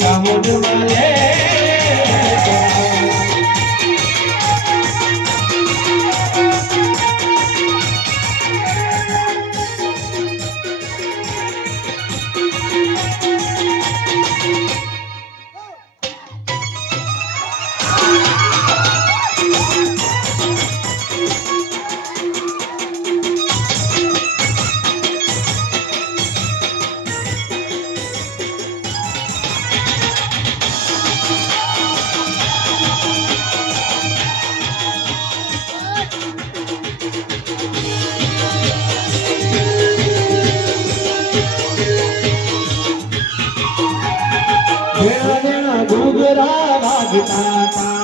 কামড় মায়ে જેણા ઘૂઘરા વાગતા હતા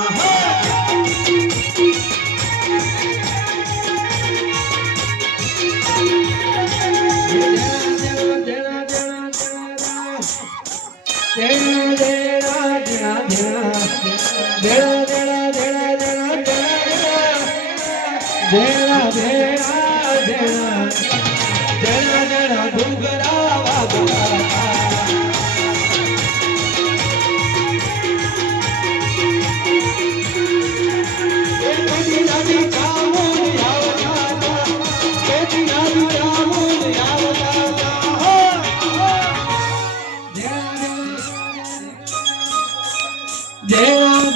ડુંગરા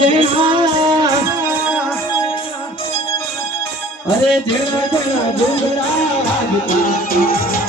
અરે જેના જેના ડુંગરા